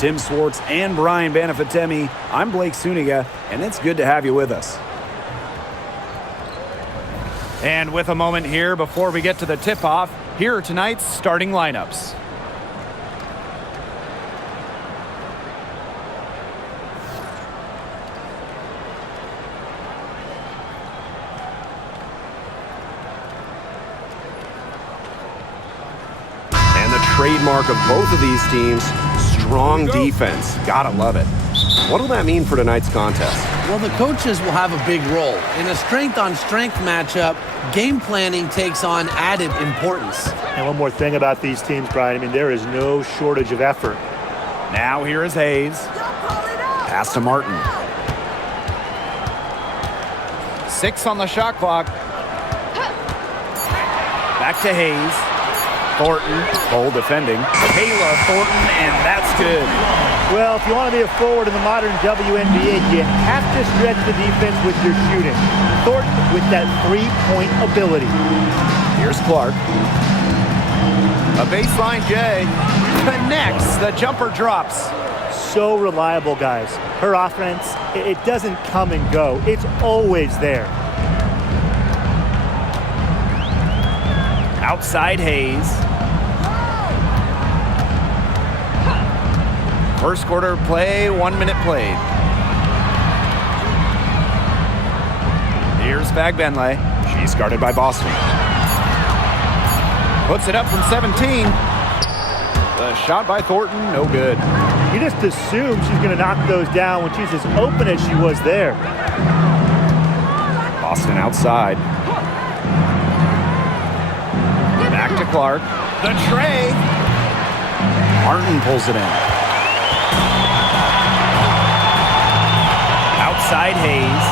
Tim Swartz and Brian Banafitemi, I'm Blake Suniga, and it's good to have you with us. And with a moment here before we get to the tip-off, here are tonight's starting lineups. And the trademark of both of these teams, strong defense. Gotta love it. What will that mean for tonight's contest? Well, the coaches will have a big role. In a strength-on-strength matchup, game planning takes on added importance. And one more thing about these teams, Brian. I mean, there is no shortage of effort. Now here is Hayes. Pass to Martin. 6 on the shot clock. Back to Hayes. Thornton. Cole defending. Kayla Thornton, and that's good. Well, if you want to be a forward in the modern WNBA, you have to stretch the defense with your shooting. Thornton with that three-point ability. Here's Clark. A baseline J. Connects. The jumper drops. So reliable, guys. Her offense, it doesn't come and go. It's always there. Outside Hayes. First quarter play, 1 minute played. Here's Fagbenle. She's guarded by Boston. Puts it up from 17. The shot by Thornton, no good. You just assume she's going to knock those down when she's as open as she was there. Boston outside. Back to Clark. The tray. Martin pulls it in. Outside Hayes.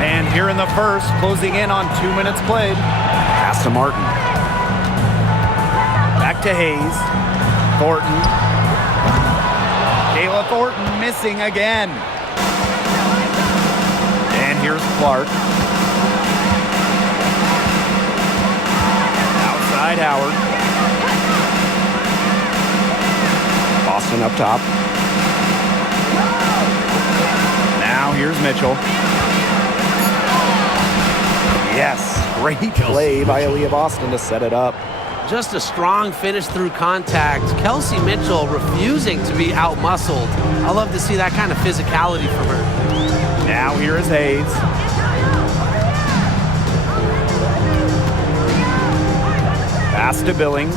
And here in the first, closing in on 2 minutes played. Pass to Martin. Back to Hayes. Thornton. Kayla Thornton missing again. And here's Clark. Outside Howard. Boston up top. Now here's Mitchell. Yes, great play by Aaliyah Boston to set it up. Just a strong finish through contact. Kelsey Mitchell refusing to be out-muscled. I love to see that kind of physicality from her. Now here is Hayes. Pass to Billings.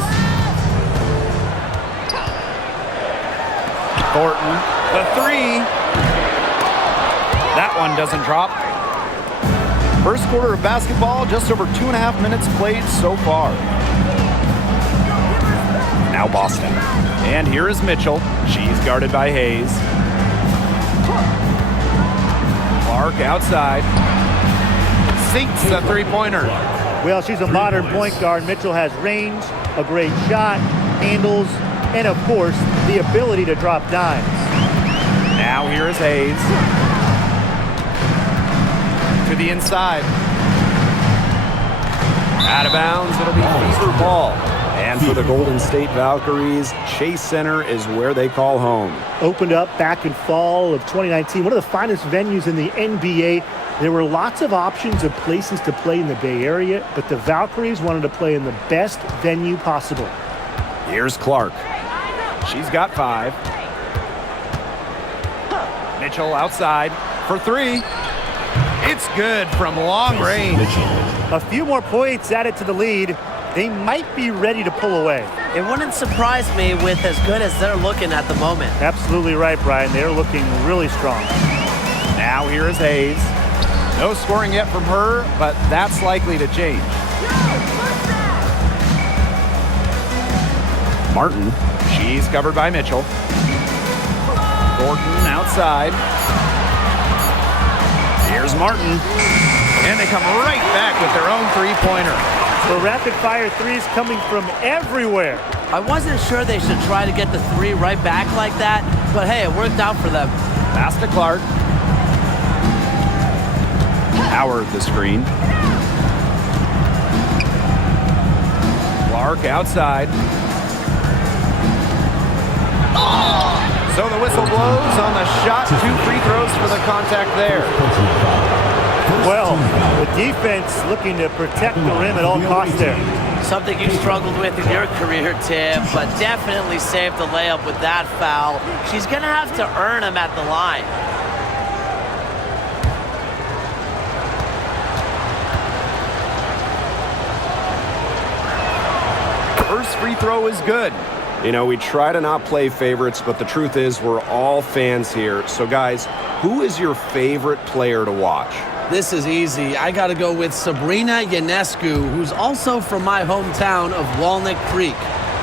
Thornton, the three. That one doesn't drop. First quarter of basketball, just over 2.5 minutes played so far. Now Boston. And here is Mitchell. She's guarded by Hayes. Clark outside. Sinks a three-pointer. Well, she's a modern point guard. Mitchell has range, a great shot, handles, and of course, the ability to drop dimes. Now here is Hayes. To the inside. Out of bounds, it'll be Fever ball. And for the Golden State Valkyries, Chase Center is where they call home. Opened up back in fall of 2019, one of the finest venues in the NBA. There were lots of options of places to play in the Bay Area, but the Valkyries wanted to play in the best venue possible. Here's Clark. She's got 5. Mitchell outside for 3. It's good from long range. A few more points added to the lead. They might be ready to pull away. It wouldn't surprise me with as good as they're looking at the moment. Absolutely right, Brian. They're looking really strong. Now here is Hayes. No scoring yet from her, but that's likely to change. Martin. She's covered by Mitchell. Thornton outside. Here's Martin. And they come right back with their own three-pointer. So rapid-fire threes coming from everywhere. I wasn't sure they should try to get the 3 right back like that, but hey, it worked out for them. Pass to Clark. Howard the screen. Clark outside. So the whistle blows on the shot. 2 free throws for the contact there. Well, the defense looking to protect the rim at all costs there. Something you struggled with in your career, Tim, but definitely saved the layup with that foul. She's going to have to earn him at the line. First free throw is good. You know, we try to not play favorites, but the truth is we're all fans here. So, guys, who is your favorite player to watch? This is easy. I got to go with Sabrina Ionescu, who's also from my hometown of Walnut Creek.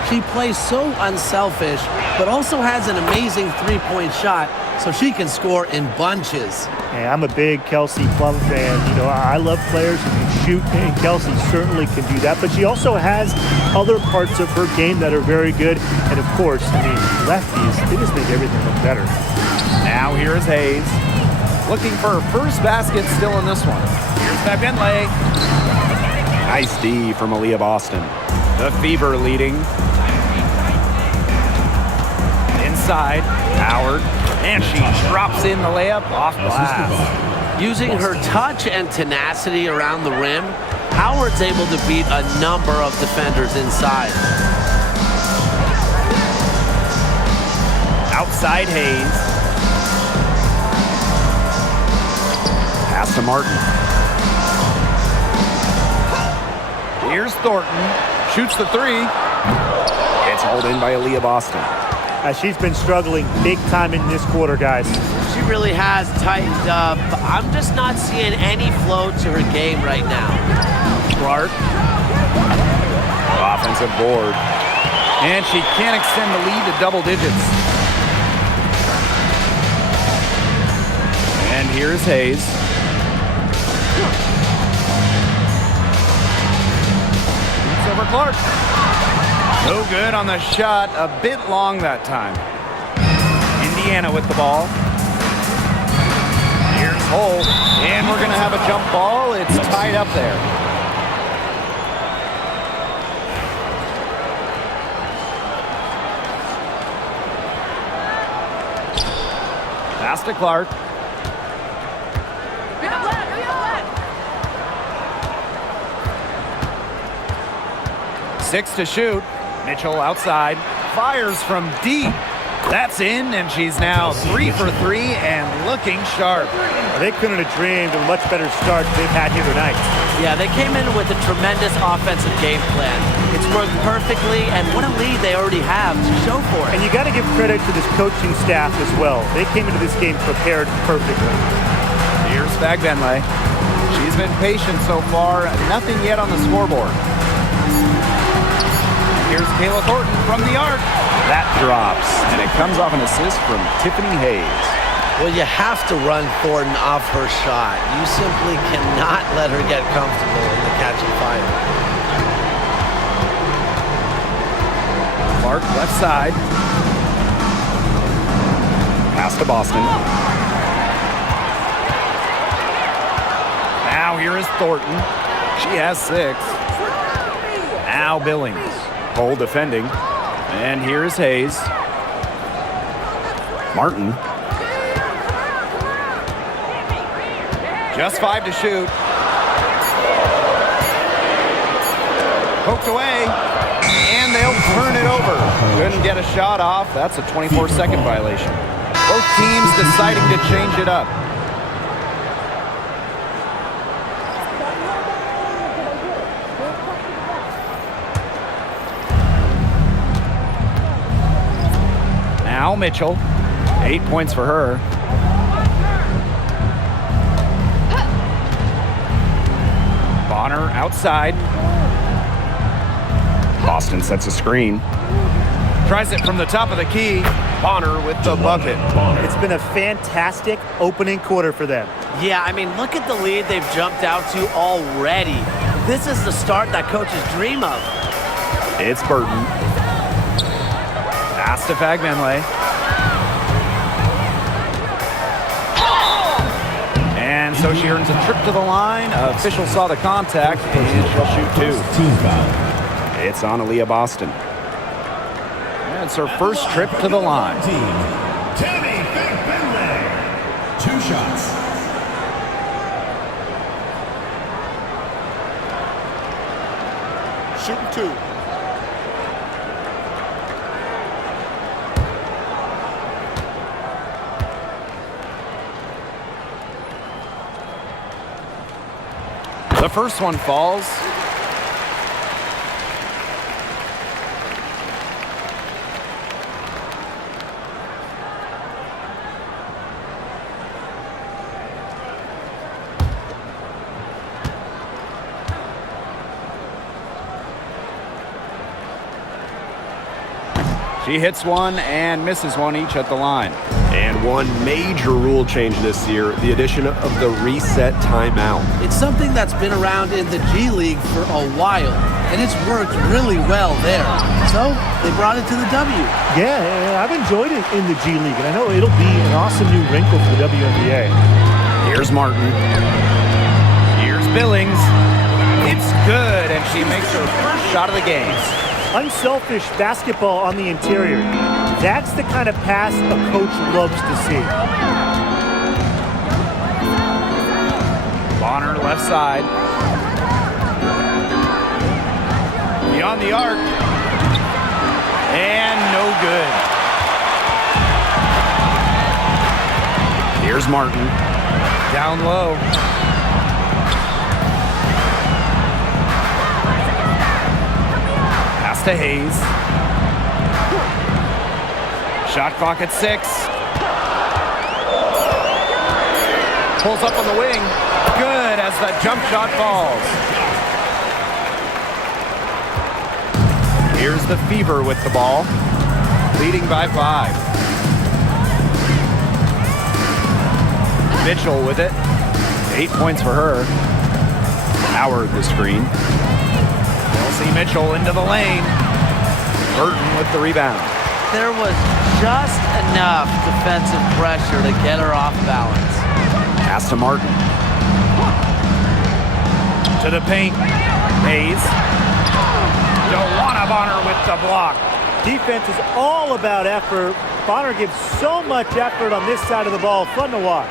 She plays so unselfish, but also has an amazing three-point shot, so she can score in bunches. Yeah, I'm a big Kelsey Plum fan. You know, I love players who can shoot, and Kelsey certainly can do that. But she also has other parts of her game that are very good. And, of course, I mean, lefties, they just make everything look better. Now here is Hayes. Looking for her first basket still in this one. Here's Benley. Nice D from Aaliyah Boston. The Fever leading. Inside, Howard. And she drops in the layup off glass. Using her touch and tenacity around the rim, Howard's able to beat a number of defenders inside. Outside Hayes. Pass to Martin. Here's Thornton. Shoots the 3. It's hauled in by Aaliyah Boston. She's been struggling big time in this quarter, guys. She really has tightened up. I'm just not seeing any flow to her game right now. Clark. Offensive board. And she can't extend the lead to double digits. And here's Hayes. It's over Clark. No good on the shot. A bit long that time. Indiana with the ball. Here's Holt. And we're going to have a jump ball. It's tied up there. Pass to Clark. Six to shoot. Mitchell outside. Fires from deep. That's in, and she's now 3 for 3 and looking sharp. They couldn't have dreamed of a much better start they've had here tonight. Yeah, they came in with a tremendous offensive game plan. It's worked perfectly, and what a lead they already have to show for it. And you got to give credit to this coaching staff as well. They came into this game prepared perfectly. Here's Benley. She's been patient so far. Nothing yet on the scoreboard. Here's Kayla Thornton from the arc. That drops, and it comes off an assist from Tiffany Hayes. Well, you have to run Thornton off her shot. You simply cannot let her get comfortable in the catching fire. Clark left side. Pass to Boston. Now here is Thornton. She has 6. Now Billings. Cole defending. And here's Hayes. Martin. Just 5 to shoot. Poked away. And they'll turn it over. Couldn't get a shot off. That's a 24-second violation. Both teams deciding to change it up. Now Mitchell. 8 points for her. Bonner outside. Boston sets a screen. Tries it from the top of the key. Bonner with the bucket. It's been a fantastic opening quarter for them. Yeah, I mean, look at the lead they've jumped out to already. This is the start that coaches dream of. It's Burton. Pass to Benley. And so she earns a trip to the line. Official saw the contact, and she'll shoot 2. It's on Aaliyah Boston. And it's her first trip to the line. Tammy Finley. 2 shots. Shooting 2. The first one falls. She hits one and misses one each at the line. And one major rule change this year, the addition of the reset timeout. It's something that's been around in the G League for a while, and it's worked really well there. So they brought it to the W. Yeah, I've enjoyed it in the G League, and I know it'll be an awesome new wrinkle for the WNBA. Here's Martin. Here's Billings. It's good, and she makes her first shot of the game. Unselfish basketball on the interior. That's the kind of pass a coach loves to see. Bonner left side. Beyond the arc. And no good. Here's Martin. Down low. Pass to Hayes. Shot clock at 6. Pulls up on the wing. Good as that jump shot falls. Here's the Fever with the ball. Leading by 5. Mitchell with it. 8 points for her. Howard the screen. Chelsea Mitchell into the lane. Burton with the rebound. There was just enough defensive pressure to get her off balance. Pass to Martin. To the paint. Hayes. Joanna Bonner with the block. Defense is all about effort. Bonner gives so much effort on this side of the ball. Fun to watch.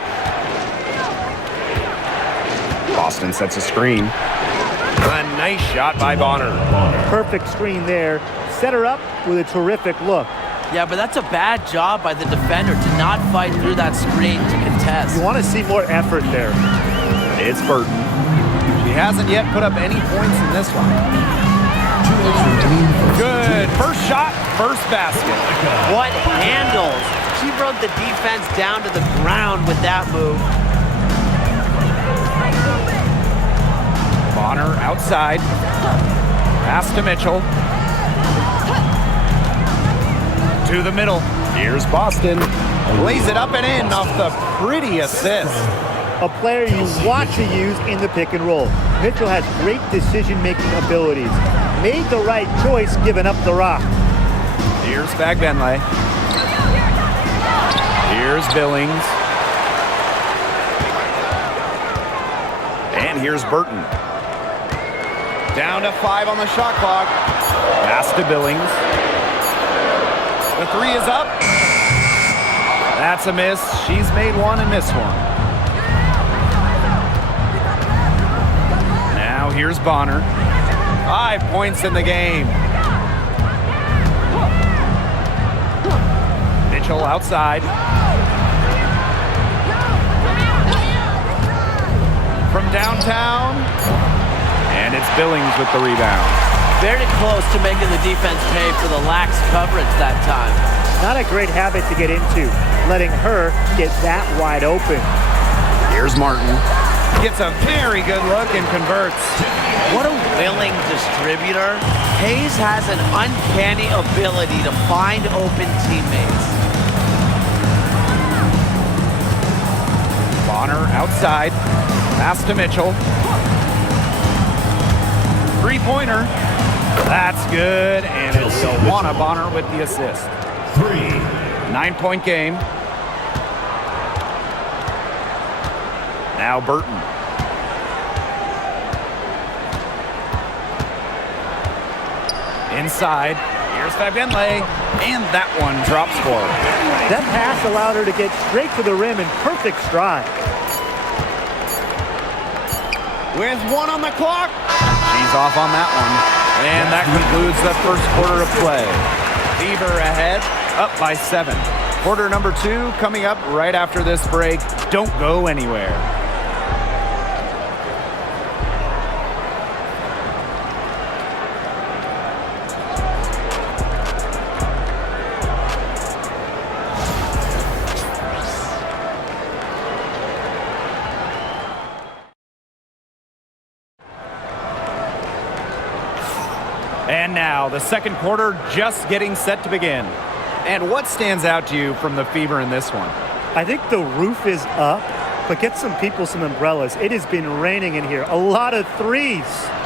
Boston sets a screen. A nice shot by Bonner. Perfect screen there. Set her up with a terrific look. Yeah, but that's a bad job by the defender to not fight through that screen to contest. You want to see more effort there. It's Burton. She hasn't yet put up any points in this one. Good. First shot, first basket. What handles? She brought the defense down to the ground with that move. Bonner outside. Pass to Mitchell. To the middle. Here's Boston. Lays it up and in off the pretty assist. A player you want to use in the pick and roll. Mitchell has great decision-making abilities. Made the right choice giving up the rock. Here's Bagbenley. Here's Billings. And here's Burton. Down to 5 on the shot clock. Pass to Billings. The 3 is up. That's a miss. She's made one and missed one. Now here's Bonner. 5 points in the game. Mitchell outside. From downtown. And it's Billings with the rebound. Very close to making the defense pay for the lax coverage that time. Not a great habit to get into, letting her get that wide open. Here's Martin. Gets a very good look and converts. What a willing distributor. Hayes has an uncanny ability to find open teammates. Bonner outside. Pass to Mitchell. 3-pointer. That's good, and it's Joanna Bonner with the assist. 9-point game. Now Burton. Inside. Here's Fabenley. And that one drops for her. That pass allowed her to get straight to the rim in perfect stride. With 1 on the clock. She's off on that one. And that concludes the first quarter of play. Fever ahead, up by 7. Quarter number 2 coming up right after this break. Don't go anywhere. And now, the second quarter just getting set to begin. And what stands out to you from the Fever in this one? I think the roof is up, but get some people some umbrellas. It has been raining in here. A lot of threes.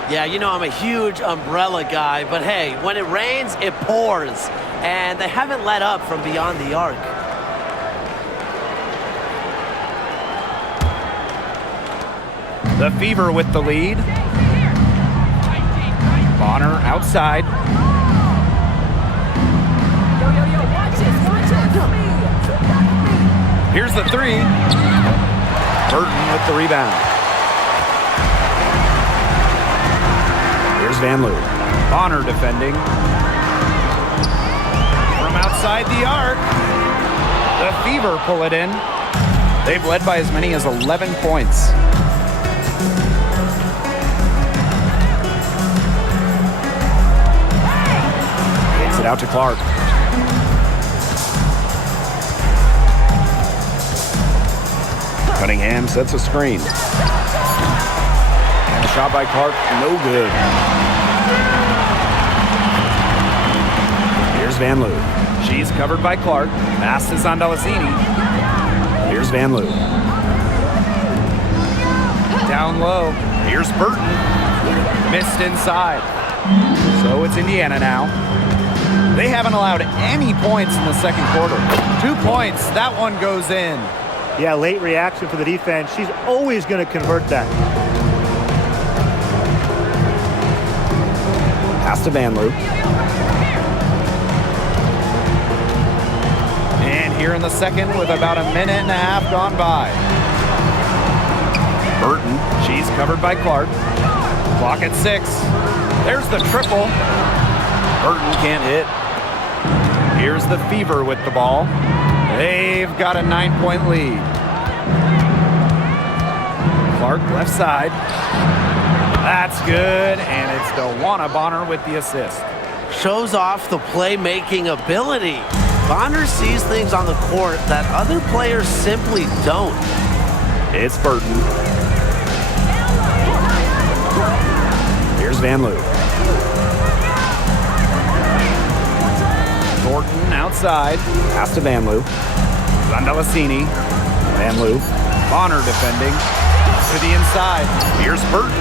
Yeah, you know I'm a huge umbrella guy, but hey, when it rains, it pours. And they haven't let up from beyond the arc. The Fever with the lead. Bonner outside. Here's the 3. Burton with the rebound. Here's Van Loo. Bonner defending. From outside the arc. The Fever pull it in. They've led by as many as 11 points. Takes it out to Clark. Cunningham sets a screen. And a shot by Clark, no good. Here's Van Loo. She's covered by Clark. Pass is on Dallasini. Here's Van Loo. Down low. Here's Burton. Missed inside. So it's Indiana now. They haven't allowed any points in the second quarter. 2 points. That one goes in. Yeah, late reaction for the defense. She's always going to convert that. Pass to Van Loo. And here in the second with about a minute and a half gone by. Burton, she's covered by Clark. Clock at 6. There's the triple. Burton can't hit. Here's the Fever with the ball. They've got a 9-point lead. Clark left side. That's good, and it's Dewana Bonner with the assist. Shows off the playmaking ability. Bonner sees things on the court that other players simply don't. It's Burton. Here's Van Loo. Thornton outside. Pass to Van Loo. Dallasini. Van Loo. Bonner defending. To the inside. Here's Burton.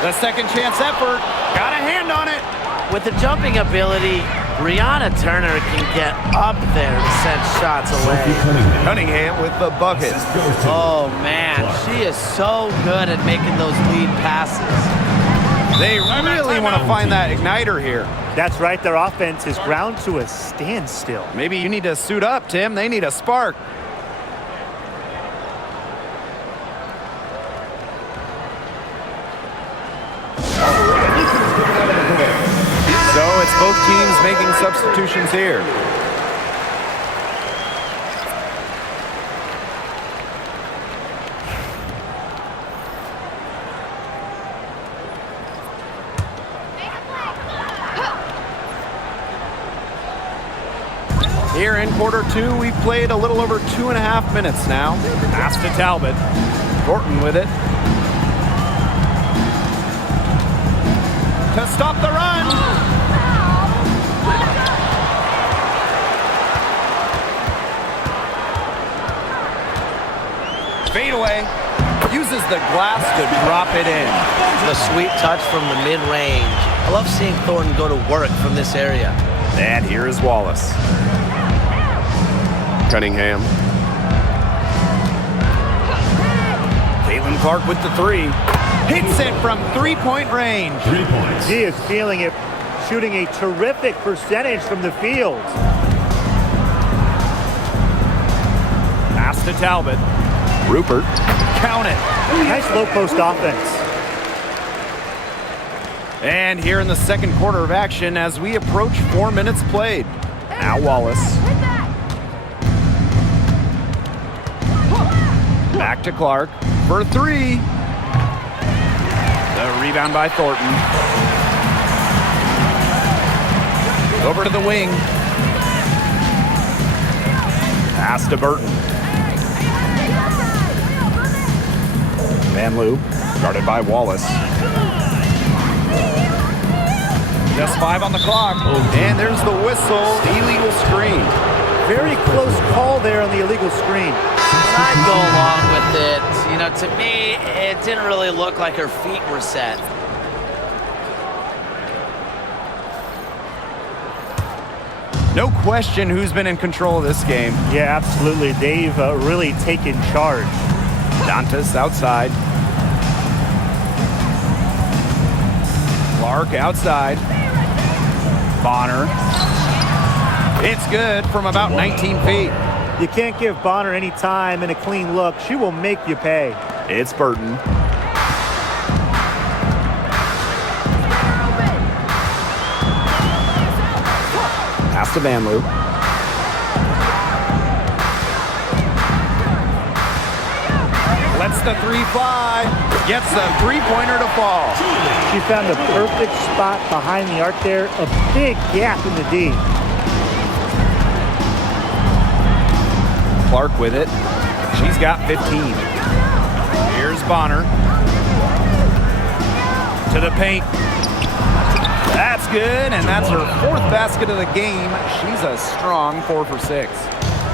The second chance effort. Got a hand on it. With the jumping ability, Brianna Turner can get up there to send shots away. Cunningham with the bucket. Oh, man. She is so good at making those lead passes. They really want to find that igniter here. That's right. Their offense is ground to a standstill. Maybe you need to suit up, Tim. They need a spark. So it's both teams making substitutions here. Here in quarter 2, we've played a little over 2.5 minutes now. Pass to Talbot. Thornton with it. To stop the run. Fadeaway. Uses the glass to drop it in. The sweet touch from the mid-range. I love seeing Thornton go to work from this area. And here is Wallace. Cunningham. Caitlin Clark with the 3. Hits it from 3-point range. 3 points. She is feeling it. shooting a terrific percentage from the field. Pass to Talbot. Rupert. Count it. Nice low post offense. And here in the second quarter of action as we approach 4 minutes played. Now Wallace. Back to Clark for 3. The rebound by Thornton. Over to the wing. Pass to Burton. Van Loo, guarded by Wallace. Just 5 on the clock. And there's the whistle. Illegal screen. Very close call there on the illegal screen. I'd go along with it. You know, to me, it didn't really look like her feet were set. No question who's been in control of this game. Yeah, absolutely. They've really taken charge. Dantas outside. Clark outside. Bonner. It's good from about 19 feet. You can't give Bonner any time and a clean look. She will make you pay. It's Burton. Pass to Van Loo. Lets the 3 fly. Gets the 3-pointer to fall. She found the perfect spot behind the arc there. A big gap in the D. Clark with it. She's got 15. Here's Bonner. To the paint. That's good, and that's her 4th basket of the game. She's a strong 4 for 6.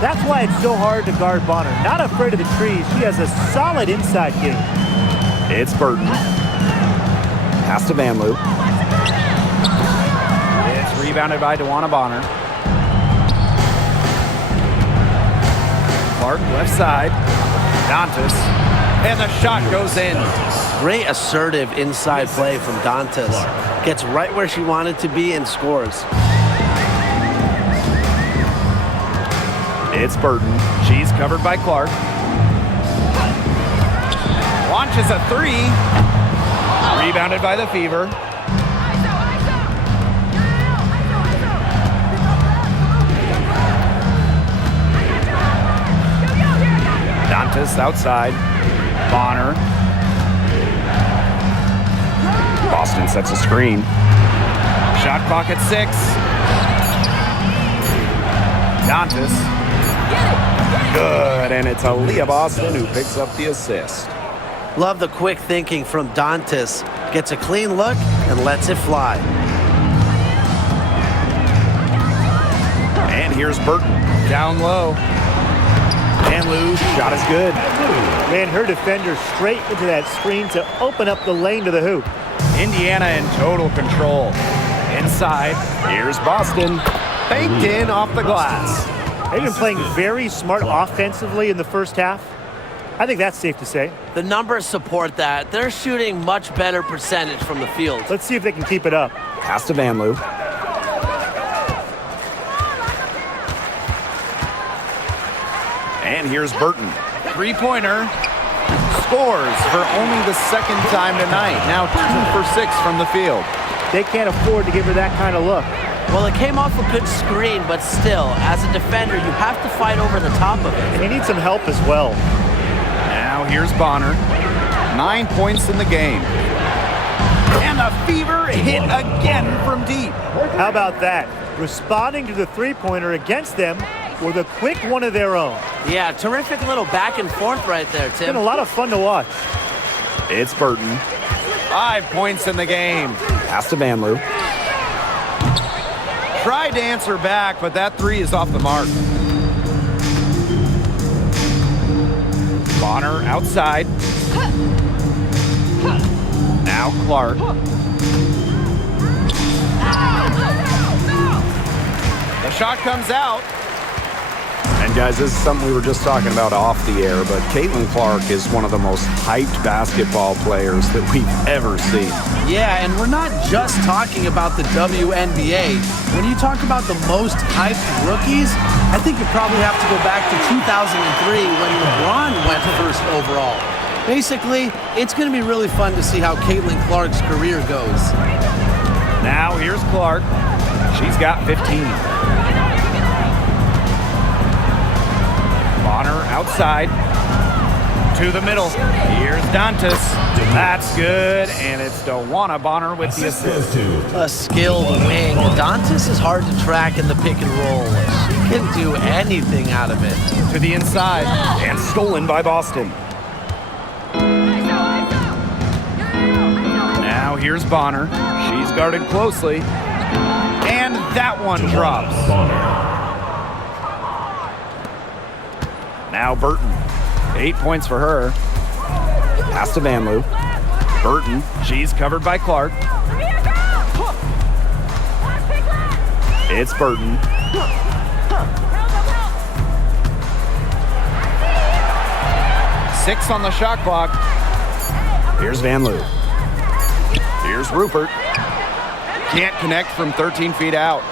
That's why it's so hard to guard Bonner. Not afraid of the trees. She has a solid inside game. It's Burton. Pass to Van Loo. It's rebounded by DeWanna Bonner. Clark left side. Dantas. And the shot goes in. Great assertive inside play from Dantas. Gets right where she wanted to be and scores. It's Burton. She's covered by Clark. Launches a 3. Rebounded by the Fever. Dantas outside. Bonner. Boston sets a screen. Shot clock at 6. Dantas. Good, and it's Aaliyah Boston who picks up the assist. Love the quick thinking from Dantas. Gets a clean look and lets it fly. And here's Burton. Down low. And Lou, shot is good. Ran her defender straight into that screen to open up the lane to the hoop. Indiana in total control. Inside, here's Boston. Baked in off the glass. They've been playing very smart offensively in the first half. I think that's safe to say. The numbers support that. They're shooting much better percentage from the field. Let's see if they can keep it up. Pass to Van Loo. And here's Burton. 3-pointer. Scores for only the 2nd time tonight. Now 2 for 6 from the field. They can't afford to give her that kind of look. Well, it came off a good screen, but still, as a defender, you have to fight over the top of it. They need some help as well. Now here's Bonner. 9 points in the game. And the Fever hit again from deep. How about that? Responding to the three-pointer against them with a quick one of their own. Yeah, terrific little back and forth right there, It's Tim. been a lot of fun to watch. It's Burton. 5 points in the game. Pass to Van Loo. Tried to answer back, but that 3 is off the mark. Bonner outside. Now Clark. The shot comes out. And guys, this is something we were just talking about off the air, but Caitlin Clark is one of the most hyped basketball players that we've ever seen. Yeah, and we're not just talking about the WNBA. When you talk about the most hyped rookies, I think you probably have to go back to 2003 when LeBron went first overall. Basically, it's going to be really fun to see how Caitlin Clark's career goes. Now here's Clark. She's got 15. Bonner outside to the middle. Here's Dantas. That's good, and it's DeWanna Bonner with the assist. A skilled wing. Dantas is hard to track in the pick and roll. She can do anything out of it. To the inside, and stolen by Boston. Now here's Bonner. She's guarded closely, and that one drops. Now Burton. 8 points for her. Pass to Vanloo. Burton. She's covered by Clark. It's Burton. Six on the shot clock. Here's Vanloo. Here's Rupert. Can't connect from 13 feet out.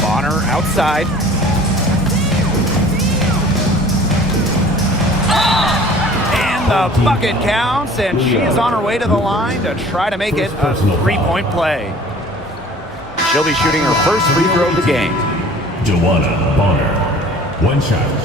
Bonner outside. And the bucket counts, and she is on her way to the line to try to make it a three-point play. She'll be shooting her first free throw of the game. DeWanna Bonner. One shot.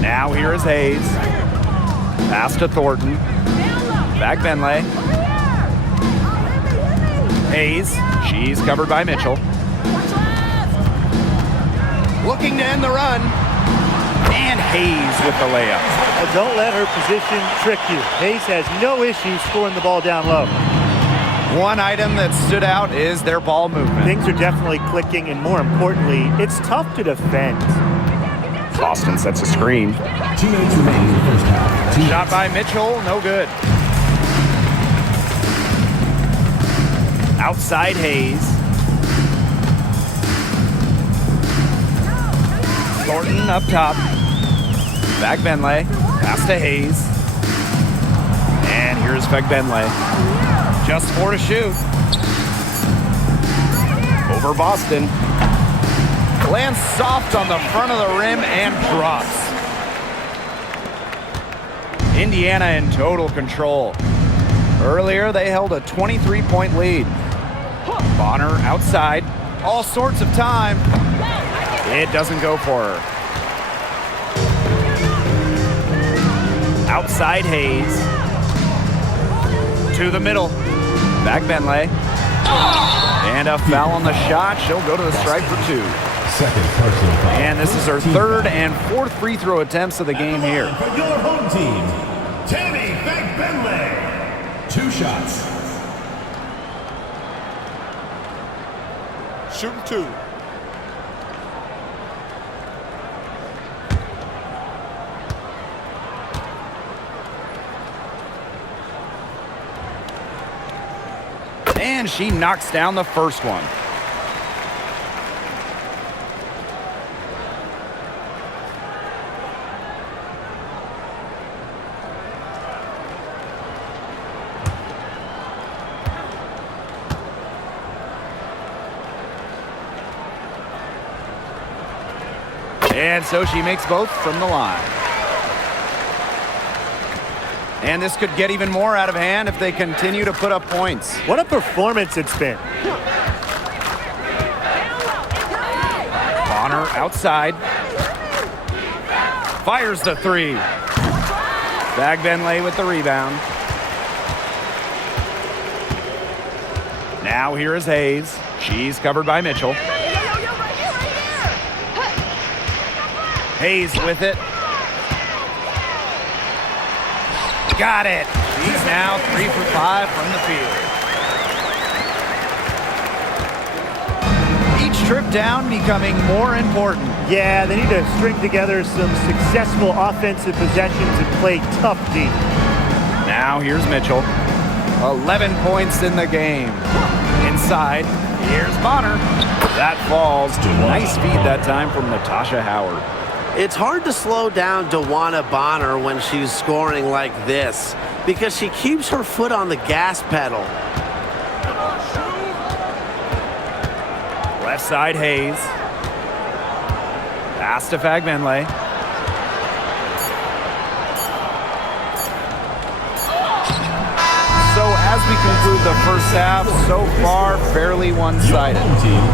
Now here is Hayes. Pass to Thornton. Back Benley. Hayes. She's covered by Mitchell. Looking to end the run. And Hayes with the layup. Don't let her position trick you. Hayes has no issue scoring the ball down low. One item that stood out is their ball movement. Things are definitely clicking, and more importantly, it's tough to defend. Boston sets a screen. 2 minutes remaining in the first half. Shot by Mitchell, no good. Outside Hayes. Thornton up top. Back Benley. Pass to Hayes. And here's Benley. Just 4 to shoot. Over Boston. Lands soft on the front of the rim and drops. Indiana in total control. Earlier, they held a 23-point lead. Bonner outside. All sorts of time. It doesn't go for her. Outside Hayes. To the middle. Back Benley. And a foul on the shot. She'll go to the stripe for 2. Second personal foul. And this is her third and fourth free throw attempts of the game here. For your home team, Tammy Benley. 2 shots. Shooting 2. And she knocks down the first one. And so she makes both from the line. And this could get even more out of hand if they continue to put up points. What a performance it's been. Bonner outside. Fires the three. Fagbenle with the rebound. Now here is Hayes. She's covered by Mitchell. Hayes with it. Got it. She's now 3 for 5 from the field. Each trip down becoming more important. Yeah, they need to string together some successful offensive possessions and play tough D. Now here's Mitchell. 11 points in the game. Inside, here's Bonner. That falls. Nice feed that time from Natasha Howard. It's hard to slow down DeWanna Bonner when she's scoring like this because she keeps her foot on the gas pedal. Left side, Hayes. Pass to Fagbenle. So as we conclude the first half, so far fairly one-sided.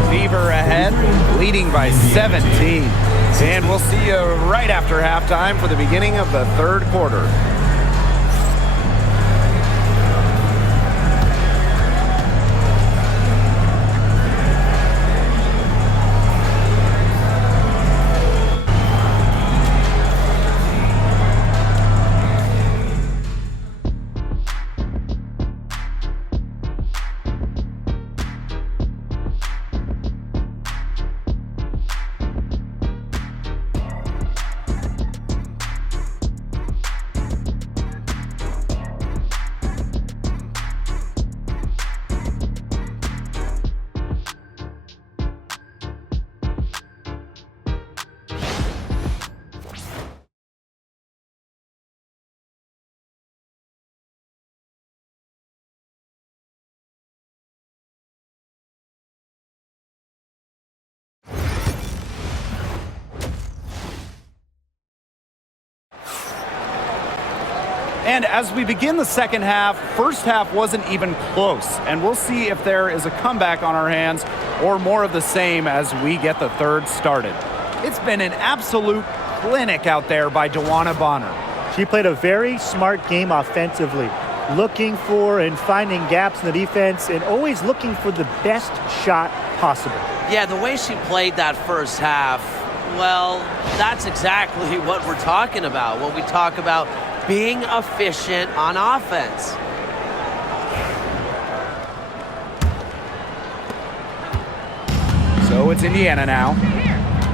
Fever ahead, leading by 17. And we'll see you right after halftime for the beginning of the third quarter. And as we begin the second half, first half wasn't even close. And we'll see if there is a comeback on our hands or more of the same as we get the third started. It's been an absolute clinic out there by DeWanna Bonner. She played a very smart game offensively, looking for and finding gaps in the defense and always looking for the best shot possible. Yeah, the way she played that first half, well, that's exactly what we're talking about when we talk about being efficient on offense. So it's Indiana now.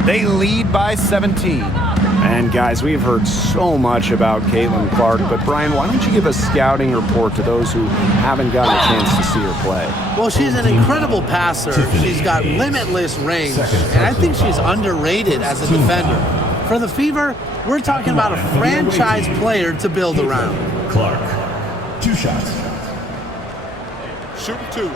They lead by 17. And guys, we've heard so much about Caitlin Clark, but Brian, why don't you give a scouting report to those who haven't gotten a chance to see her play? Well, she's an incredible passer. She's got limitless range, and I think she's underrated as a defender. For the Fever, we're talking about a franchise player to build around. Clark. 2 shots. Shoot 2.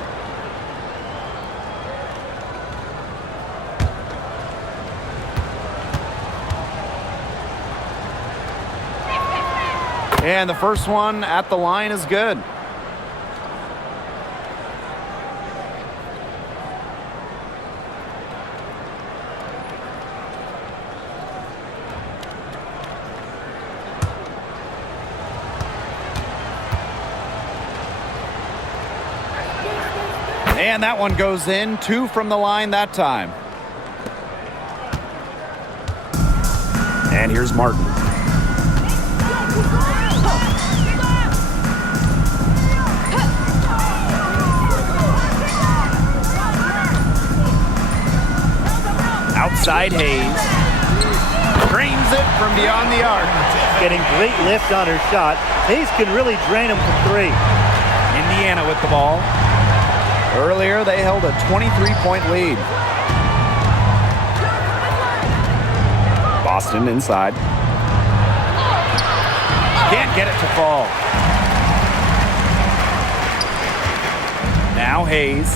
And the first one at the line is good. And that one goes in, 2 from the line that time. And here's Martin. Outside Hayes. Drains it from beyond the arc. Getting great lift on her shot. Hayes can really drain them from 3. Indiana with the ball. Earlier, they held a 23-point lead. Boston inside. Can't get it to fall. Now Hayes.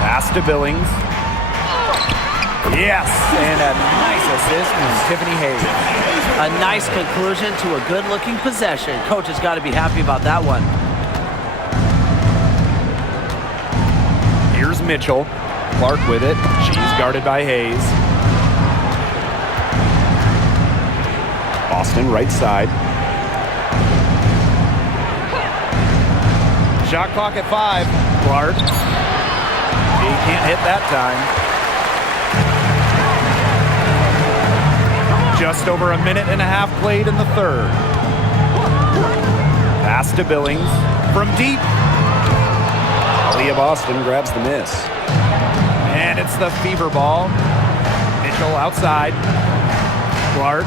Pass to Billings. Yes, and a nice assist from Tiffany Hayes. A nice conclusion to a good-looking possession. Coach has got to be happy about that one. Here's Mitchell. Clark with it. She's guarded by Hayes. Boston right side. Shot clock at 5. Clark. He can't hit that time. Just over a minute and a half played in the third. Pass to Billings from deep. Leah Boston grabs the miss. And it's the fever ball. Mitchell outside. Clark.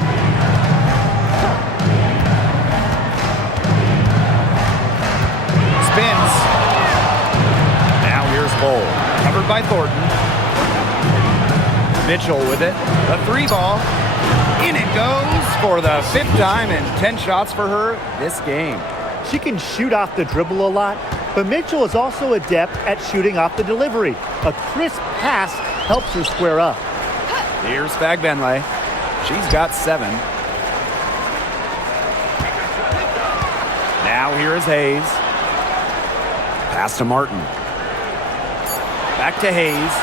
Spins. Now here's Bull. Covered by Thornton. Mitchell with it. The 3 ball. In it goes for the 5th time and 10 shots for her this game. She can shoot off the dribble a lot, but Mitchell is also adept at shooting off the delivery. A crisp pass helps her square up. Here's Fagbenle. She's got 7. Now here is Hayes. Pass to Martin. Back to Hayes.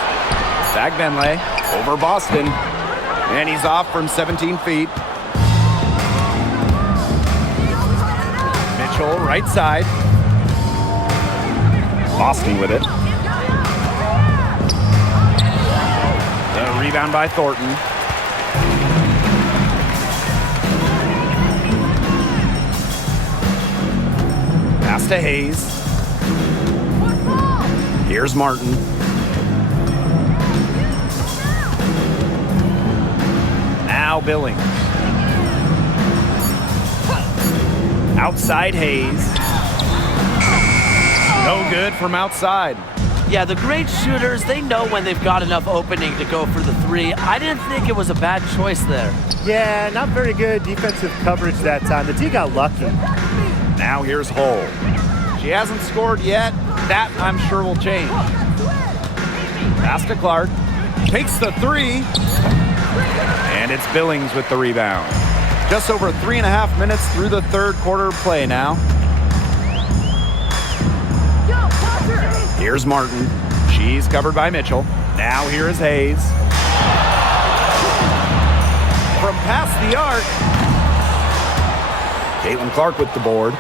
Fagbenle over Boston. And he's off from 17 feet. Mitchell right side. Boston with it. The rebound by Thornton. Pass to Hayes. Here's Martin. Now Billings. Outside Hayes. No good from outside. Yeah, the great shooters, they know when they've got enough opening to go for the 3. I didn't think it was a bad choice there. Yeah, not very good defensive coverage that time. The D got lucky. Now here's Hull. She hasn't scored yet. That, I'm sure, will change. Pass to Clark. Takes the 3. And it's Billings with the rebound. Just over 3.5 minutes through the third quarter play now. Here's Martin. She's covered by Mitchell. Now here is Hayes. From past the arc. Caitlin Clark with the board.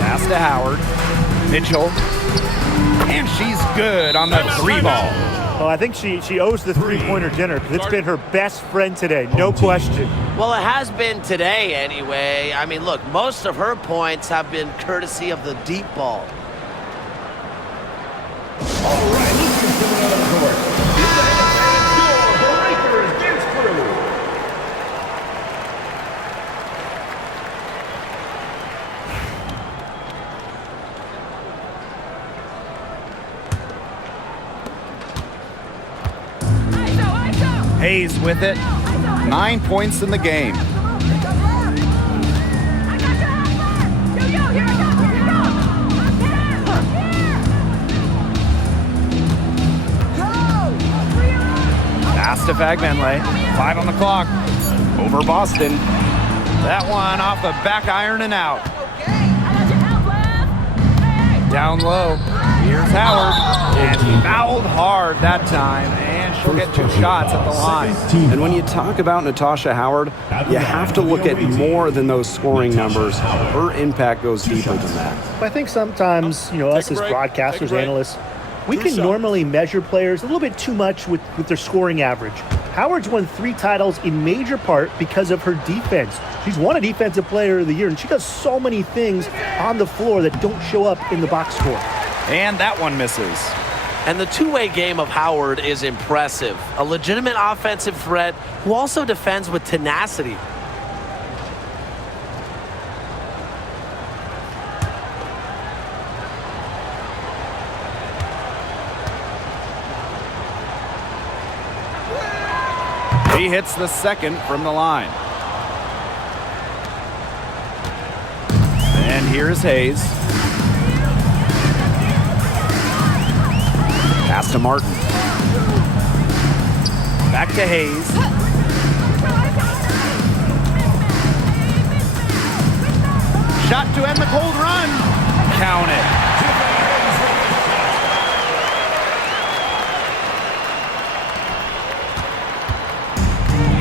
Pass to Howard. Mitchell. And she's good on the 3 ball. Well, I think she owes the three-pointer dinner because it's been her best friend today, no question. Well, it has been today anyway. I mean, look, most of her points have been courtesy of the deep ball. All right, let's get someone out of the court. It's the halftime score for Raptors dance crew. Hayes with it. 9 points in the game. Pass to Fagbenle. 5 on the clock. Over Boston. That one off the back iron and out. Down low. Here's Howard. And fouled hard that time. And she'll get 2 shots at the line. And when you talk about Natasha Howard, you have to look at more than those scoring numbers. Her impact goes deeper than that. I think sometimes, us as broadcasters, analysts, we can normally measure players a little bit too much with their scoring average. Howard's won 3 titles in major part because of her defense. She's won a Defensive Player of the Year, and she does so many things on the floor that don't show up in the box score. And that one misses. And the two-way game of Howard is impressive. A legitimate offensive threat who also defends with tenacity. He hits the second from the line. And here's Hayes. Pass to Martin. Back to Hayes. Shot to end the cold run. Count it.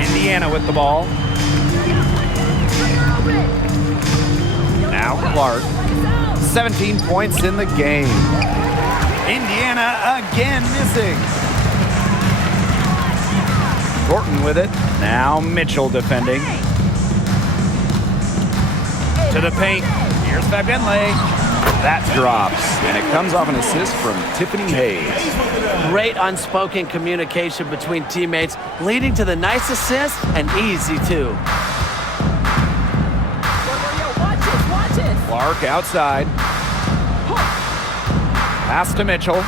Indiana with the ball. Now Clark. 17 points in the game. Indiana again missing. Thornton with it. Now Mitchell defending. To the paint. Here's Fagenle. That drops, and it comes off an assist from Tiffany Hayes. Great unspoken communication between teammates, leading to the nice assist and easy too. Clark outside. Pass to Mitchell.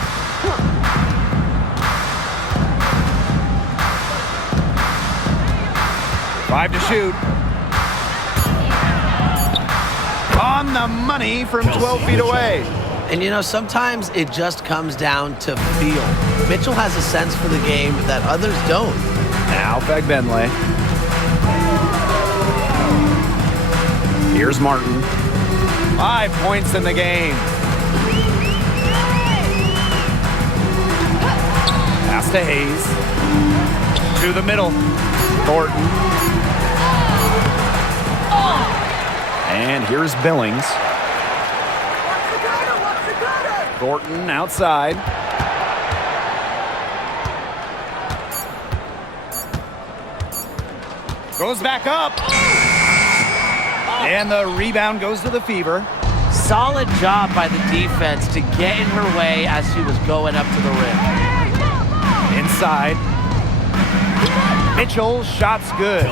Five to shoot. On the money from 12 feet away. And you know, sometimes it just comes down to feel. Mitchell has a sense for the game that others don't. Now Fagenle. Here's Martin. 5 points in the game. Pass to Hayes. To the middle. Thornton. And here's Billings. Thornton outside. Goes back up. And the rebound goes to the Fever. Solid job by the defense to get in her way as she was going up to the rim. Inside. Mitchell, shots good.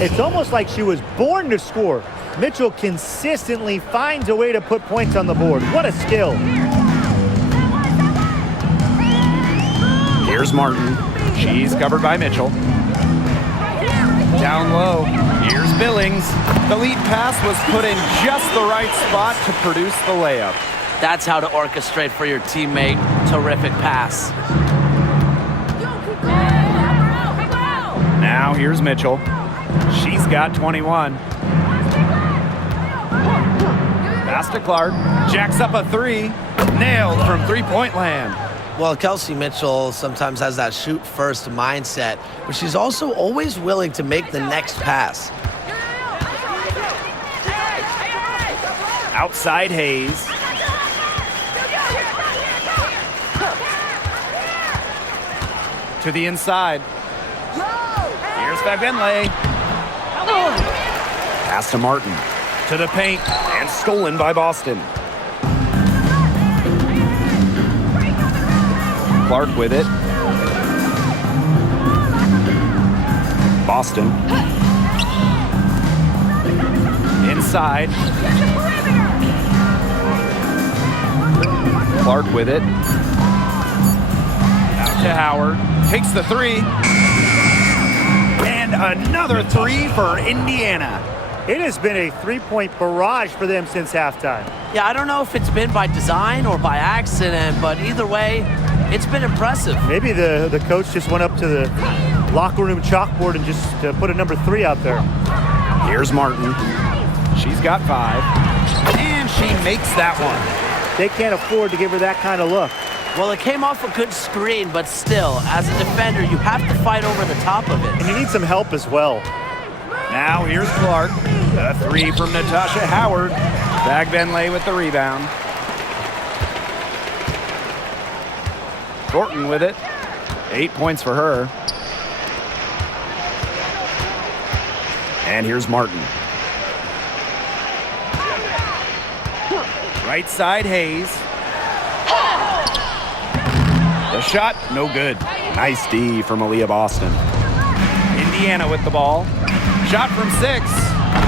It's almost like she was born to score. Mitchell consistently finds a way to put points on the board. What a skill. Here's Martin. She's covered by Mitchell. Down low. Here's Billings. The lead pass was put in just the right spot to produce the layup. That's how to orchestrate for your teammate. Terrific pass. Now here's Mitchell. She's got 21. Pass to Clark. Jacks up a three. Nailed from three-point land. Well, Kelsey Mitchell sometimes has that shoot-first mindset, but she's also always willing to make the next pass. Outside Hayes. To the inside. Here's Fagenle. Pass to Martin. To the paint. And stolen by Boston. Clark with it. Boston. Inside. Clark with it. Out to Howard. Takes the three. And another three for Indiana. It has been a three-point barrage for them since halftime. Yeah, I don't know if it's been by design or by accident, but either way, it's been impressive. Maybe the coach just went up to the locker room chalkboard and just put a number 3 out there. Here's Martin. She's got 5. And she makes that one. They can't afford to give her that kind of look. Well, it came off a good screen, but still, as a defender, you have to fight over the top of it. And you need some help as well. Now here's Clark. A 3 from Natasha Howard. Fagenle with the rebound. Thornton with it. 8 points for her. And here's Martin. Right side Hayes. The shot, no good. Nice D from Aaliyah Boston. Indiana with the ball. Shot from 6.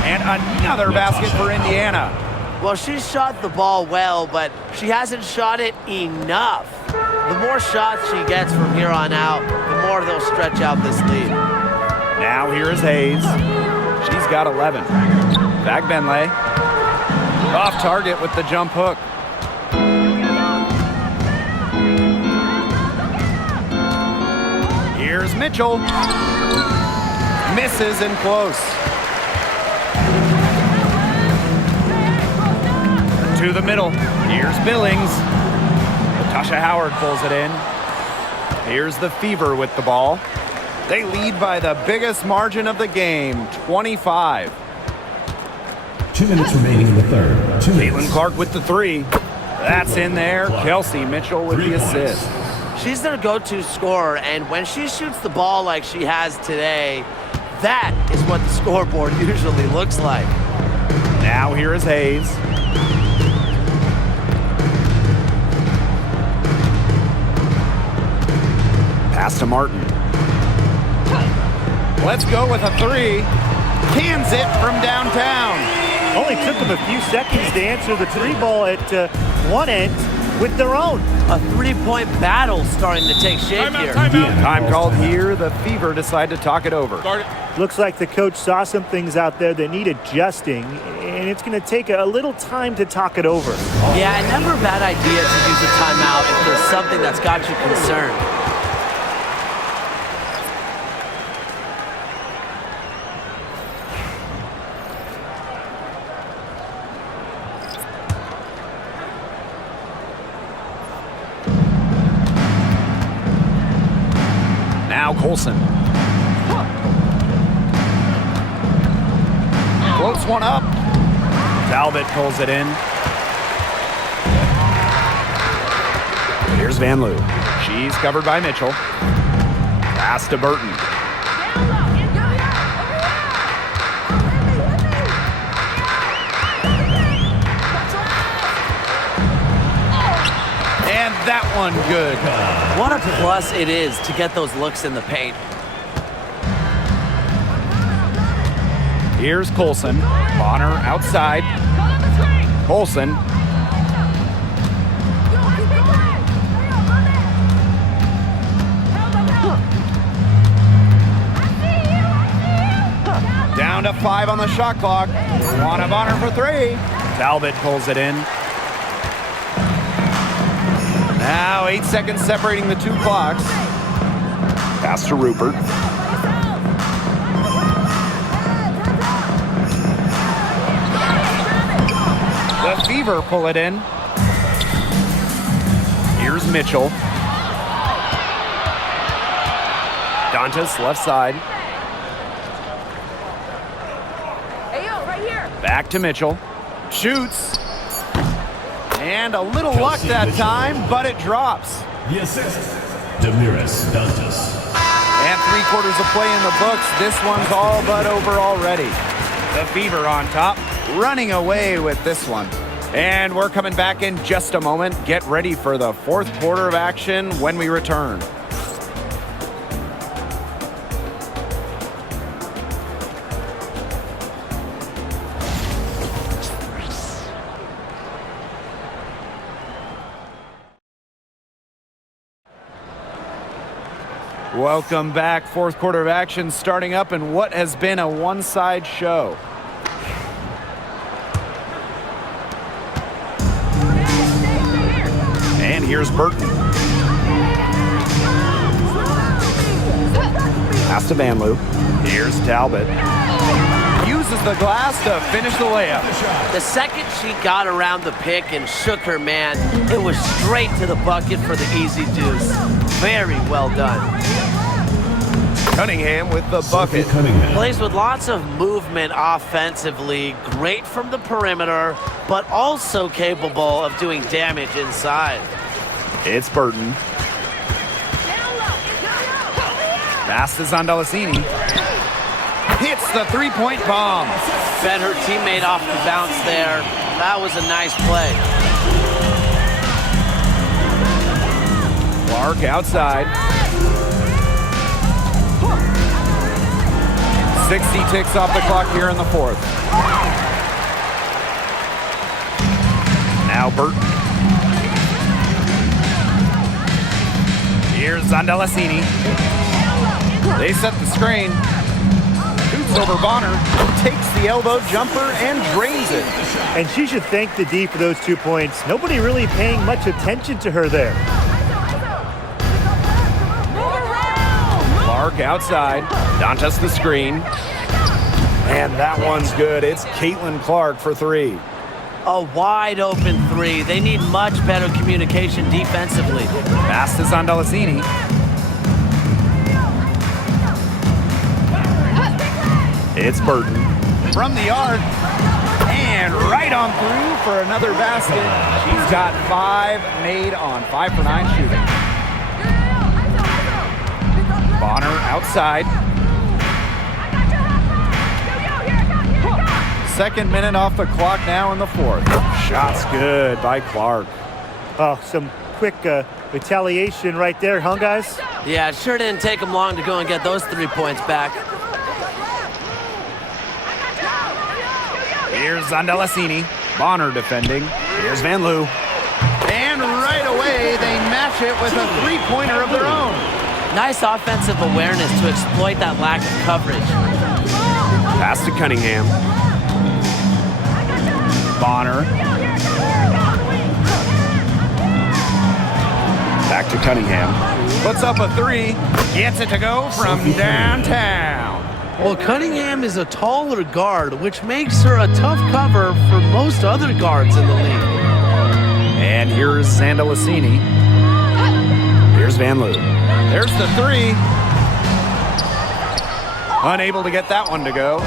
And another basket for Indiana. Well, she shot the ball well, but she hasn't shot it enough. The more shots she gets from here on out, the more they'll stretch out this lead. Now here is Hayes. She's got 11. Fagenle. Off target with the jump hook. Here's Mitchell. Misses and close. To the middle. Here's Billings. Tasha Howard pulls it in. Here's the Fever with the ball. They lead by the biggest margin of the game, 25. 2 minutes remaining in the third. Caitlin Clark with the three. That's in there. Kelsey Mitchell with the assist. She's their go-to scorer, and when she shoots the ball like she has today, that is what the scoreboard usually looks like. Now here is Hayes. Pass to Martin. Let's go with a three. Cans it from downtown. Only took them a few seconds to answer the three ball at one end with their own. A three-point battle starting to take shape here. Time called here. The Fever decide to talk it over. Looks like the coach saw some things out there that need adjusting, and it's going to take a little time to talk it over. Yeah, never a bad idea to use a timeout if there's something that's got you concerned. Now Colson. Floats one up. Talbot pulls it in. Here's Van Loo. She's covered by Mitchell. Pass to Burton. And that one good. What a plus it is to get those looks in the paint. Here's Colson. Bonner outside. Colson. Down to 5 on the shot clock. Luana Bonner for 3. Talbot pulls it in. Now 8 seconds separating the two clocks. Pass to Rupert. The Fever pull it in. Here's Mitchell. Dantas left side. Back to Mitchell. Shoots. And a little luck that time, but it drops. The assist, Damiris Dantas. And 3/4 of play in the books. This one's all but over already. The Fever on top, running away with this one. And we're coming back in just a moment. Get ready for the fourth quarter of action when we return. Welcome back. Fourth quarter of action starting up in what has been a one-side show. And here's Burton. Pass to Van Loo. Here's Talbot. Uses the glass to finish the layup. The second she got around the pick and shook her man, it was straight to the bucket for the easy deuce. Very well done. Cunningham with the bucket. Plays with lots of movement offensively, great from the perimeter, but also capable of doing damage inside. It's Burton. Pass to Zandalacini. Hits the three-point bomb. Fed her teammate off the bounce there. That was a nice play. Clark outside. 60 ticks off the clock here in the fourth. Now Burton. Here's Zandalacini. They set the screen. Shoots over Bonner. Takes the elbow jumper and drains it. And she should thank the D for those 2 points. Nobody really paying much attention to her there. Clark outside. Dantas the screen. And that one's good. It's Caitlin Clark for 3. A wide open three. They need much better communication defensively. Pass to Zandalacini. It's Burton. From the arc. And right on through for another basket. She's got 5 made on 5 for 9 shooting. Bonner outside. Second minute off the clock now in the 4th. Shots good by Clark. Oh, some quick retaliation right there, huh, guys? Yeah, it sure didn't take them long to go and get those 3 points back. Here's Zandalacini. Bonner defending. Here's Van Loo. And right away, they match it with a 3-pointer of their own. Nice offensive awareness to exploit that lack of coverage. Pass to Cunningham. Bonner. Back to Cunningham. Puts up a 3. Gets it to go from downtown. Well, Cunningham is a taller guard, which makes her a tough cover for most other guards in the league. And here's Zandalacini. Here's Van Loo. There's the 3. Unable to get that one to go.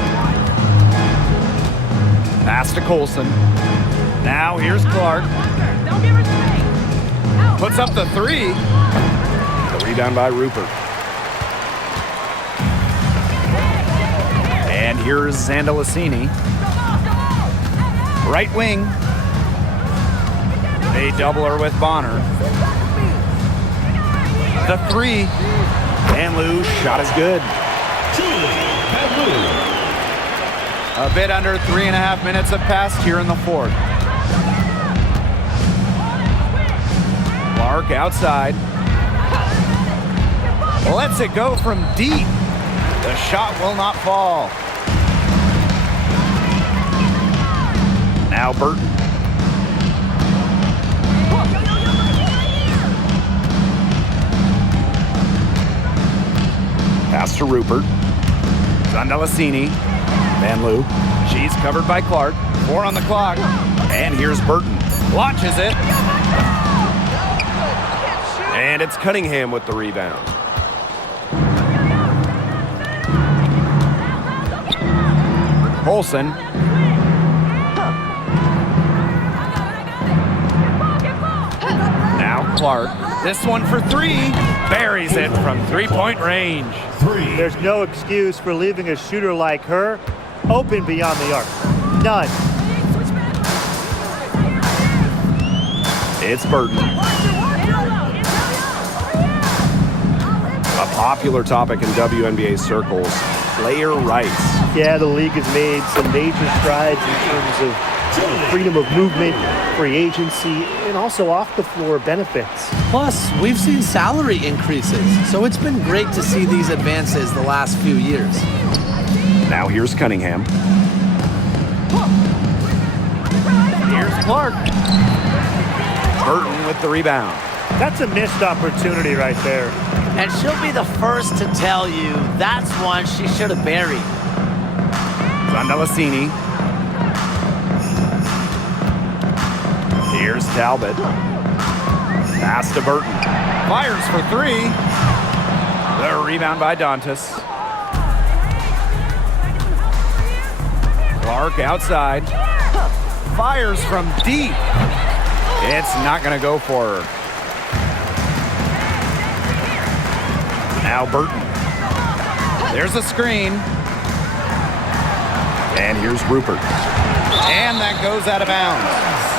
Pass to Colson. Now here's Clark. Puts up the 3. The rebound by Rupert. And here's Zandalacini. Right wing. They double her with Bonner. The 3. Van Loo, shot is good. A bit under 3.5 minutes have passed here in the 4th. Clark outside. Lets it go from deep. The shot will not fall. Now Burton. Pass to Rupert. Zandalacini. Van Loo. She's covered by Clark. 4 on the clock. And here's Burton. Launches it. And it's Cunningham with the rebound. Colson. Now Clark. This one for 3. Buries it from 3-point range. There's no excuse for leaving a shooter like her open beyond the arc. None. It's Burton. A popular topic in WNBA circles, player rights. Yeah, the league has made some major strides in terms of freedom of movement, free agency, and also off-the-floor benefits. Plus, we've seen salary increases, so it's been great to see these advances the last few years. Now here's Cunningham. Here's Clark. Burton with the rebound. That's a missed opportunity right there. And she'll be the first to tell you that's one she should have buried. Zandalacini. Here's Talbot. Pass to Burton. Fires for 3. The rebound by Dantas. Clark outside. Fires from deep. It's not going to go for her. Now Burton. There's a screen. And here's Rupert. And that goes out of bounds.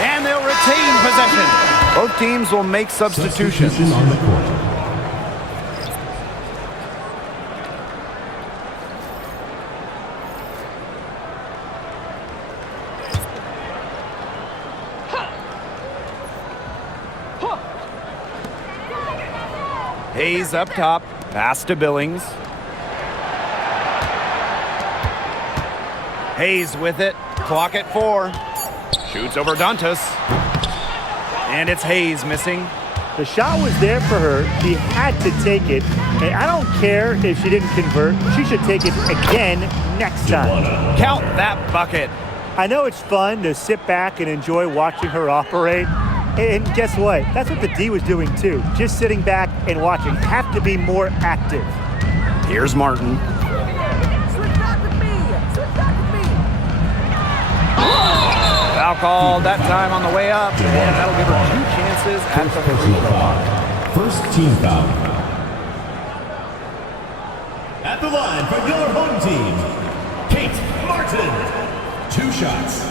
And they'll retain possession. Both teams will make substitutions. On the court. Hayes up top. Pass to Billings. Hayes with it. Clock at 4. Shoots over Dantas. And it's Hayes missing. The shot was there for her. She had to take it. And I don't care if she didn't convert. She should take it again next time. Count that bucket. I know it's fun to sit back and enjoy watching her operate. And guess what? That's what the D was doing too. Just sitting back and watching. Have to be more active. Here's Martin. Foul called that time on the way up, and that'll give her 2 chances at the free throw. First team foul. At the line for your home team, Kate Martin. 2 shots.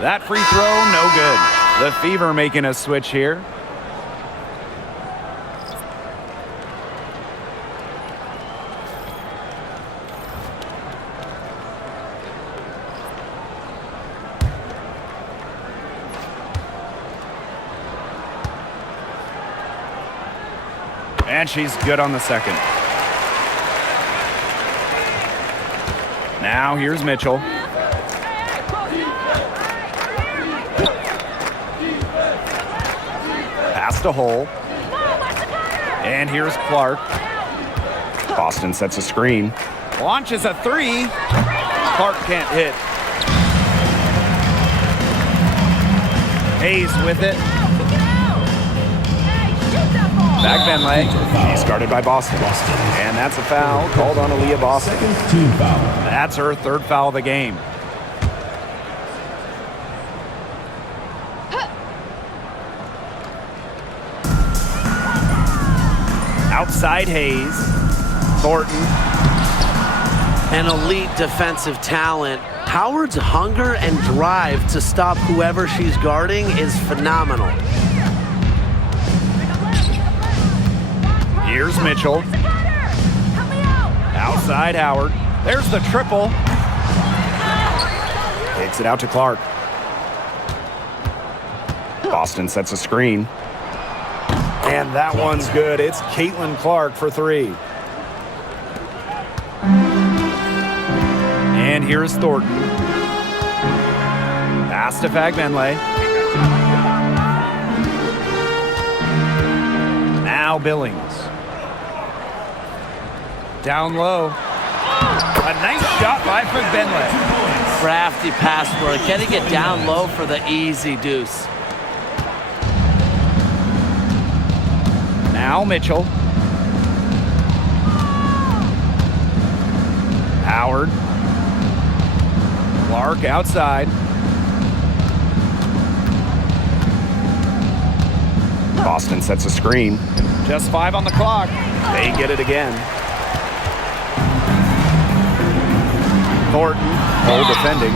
That free throw, no good. The Fever making a switch here. And she's good on the second. Now here's Mitchell. Pass to Hole. And here's Clark. Boston sets a screen. Launches a 3. Clark can't hit. Hayes with it. Back Benley. He's guarded by Boston. And that's a foul called on Aaliyah Boston. Second team foul. That's her 3rd foul of the game. Outside Hayes. Thornton. An elite defensive talent. Howard's hunger and drive to stop whoever she's guarding is phenomenal. Here's Mitchell. Outside Howard. There's the triple. Takes it out to Clark. Boston sets a screen. And that one's good. It's Caitlin Clark for 3. And here's Thornton. Pass to Fagbenley. Now Billings. Down low. A nice shot by Fagbenley. Crafty pass work, getting it down low for the easy deuce. Now Mitchell. Howard. Clark outside. Boston sets a screen. Just 5 on the clock. They get it again. Thornton. Hole defending.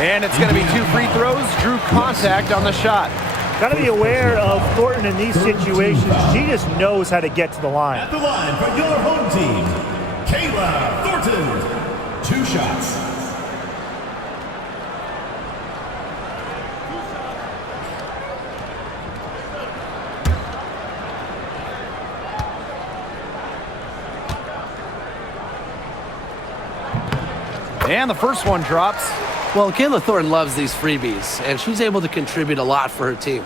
And it's going to be 2 free throws. Drew contact on the shot. Got to be aware of Thornton in these situations. She just knows how to get to the line. At the line for your home team, Kayla Thornton. 2 shots. And the first one drops. Well, Kayla Thornton loves these freebies, and she's able to contribute a lot for her team.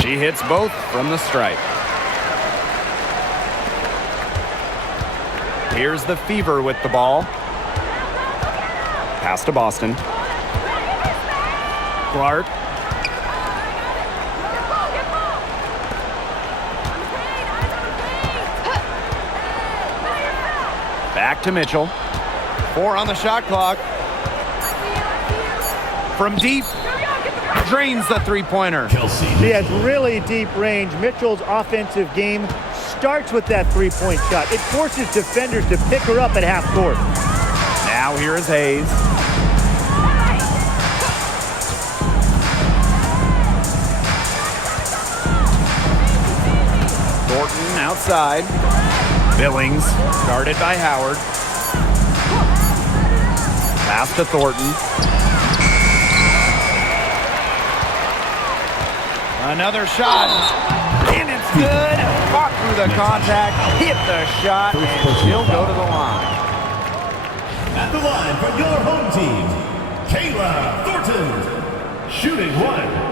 She hits both from the stripe. Here's the Fever with the ball. Pass to Boston. Clark. Back to Mitchell. 4 on the shot clock. From deep. Drains the 3-pointer. She has really deep range. Mitchell's offensive game starts with that 3-point shot. It forces defenders to pick her up at half court. Now here is Hayes. Thornton outside. Billings guarded by Howard. Pass to Thornton. Another shot. And it's good. Fought through the contact. Hit the shot. And she'll go to the line. At the line for your home team, Kayla Thornton, shooting 1.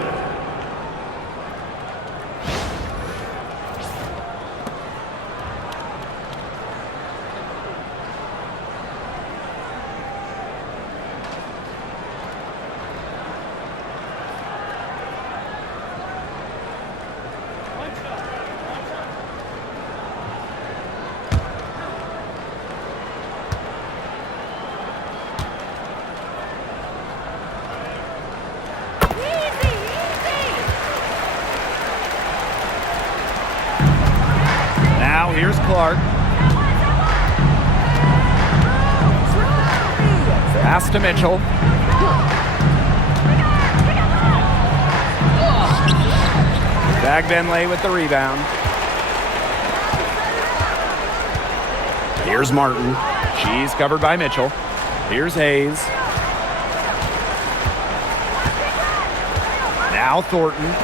Now here's Clark. Pass to Mitchell. Bag Benley with the rebound. Here's Martin. She's covered by Mitchell. Here's Hayes. Now Thornton.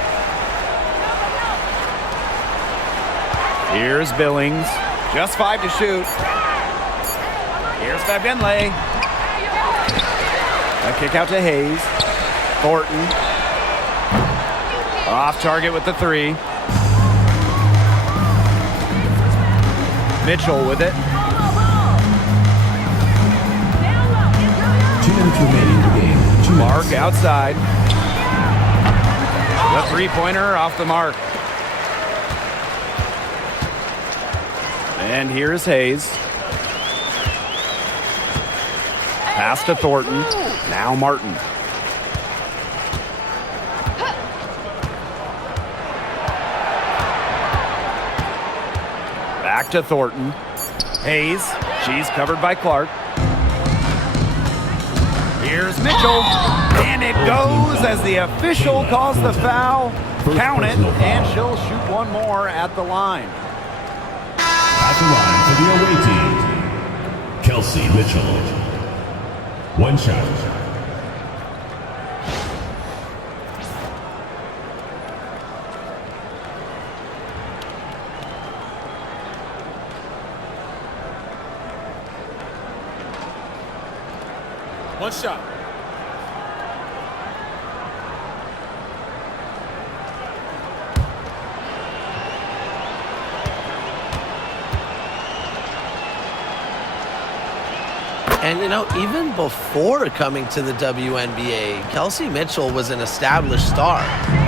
Here's Billings. Just 5 to shoot. Here's Benley. A kick out to Hayes. Thornton. Off target with the 3. Mitchell with it. 2 minutes remaining in the game. 2 Mark minutes. outside. The 3-pointer off the mark. And here's Hayes. Pass to Thornton. Now Martin. Back to Thornton. Hayes. She's covered by Clark. Here's Mitchell. And it goes as the official calls the foul. Count it. And she'll shoot one more at the line. At the line for the away team, Kelsey Mitchell. 1 shot. One shot. And, you know, even before coming to the WNBA, Kelsey Mitchell was an established star.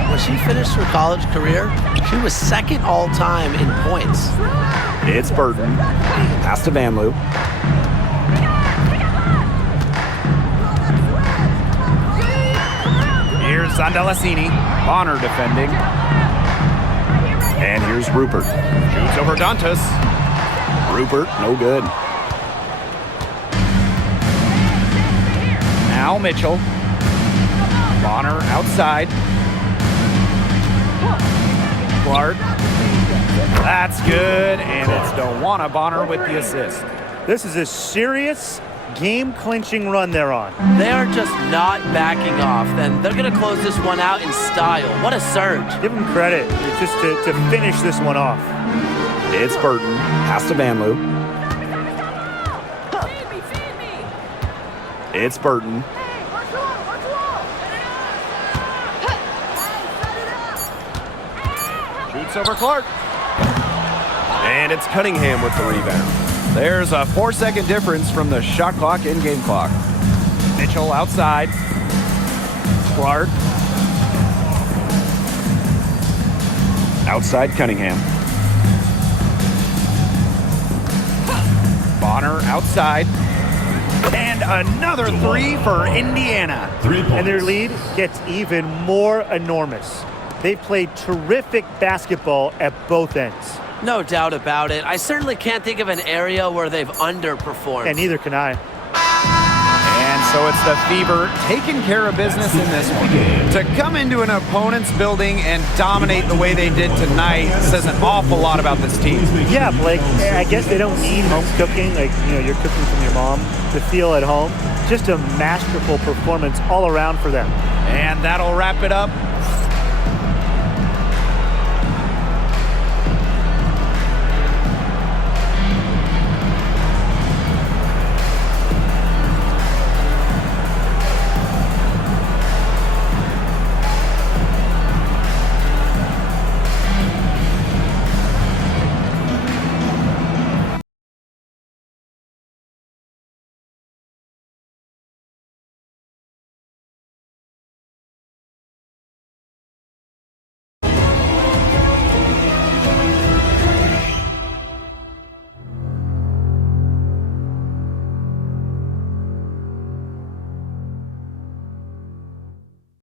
When she finished her college career, she was second all-time in points. It's Burton. Pass to Van Loo. Here's Zandalasini. Bonner defending. And here's Rupert. Shoots over Dantas. Rupert, no good. Now Mitchell. Bonner outside. Clark. That's good. And it's Dawana Bonner with the assist. This is a serious game-clinching run they're on. They are just not backing off. Then they're going to close this one out in style. What a surge. Give them credit. It's just to finish this one off. It's Burton. Pass to Van Loo. It's Burton. Shoots over Clark. And it's Cunningham with the rebound. There's a 4-second difference from the shot clock and game clock. Mitchell outside. Clark. Outside Cunningham. Bonner outside. And another 3 for Indiana. 3 points. And their lead gets even more enormous. They've played terrific basketball at both ends. No doubt about it. I certainly can't think of an area where they've underperformed. And neither can I. And So it's the Fever taking care of business in this one. To come into an opponent's building and dominate the way they did tonight says an awful lot about this team. Yeah, Blake, I guess they don't need home cooking, like, you're cooking from your mom, to feel at home. Just a masterful performance all around for them. And that'll wrap it up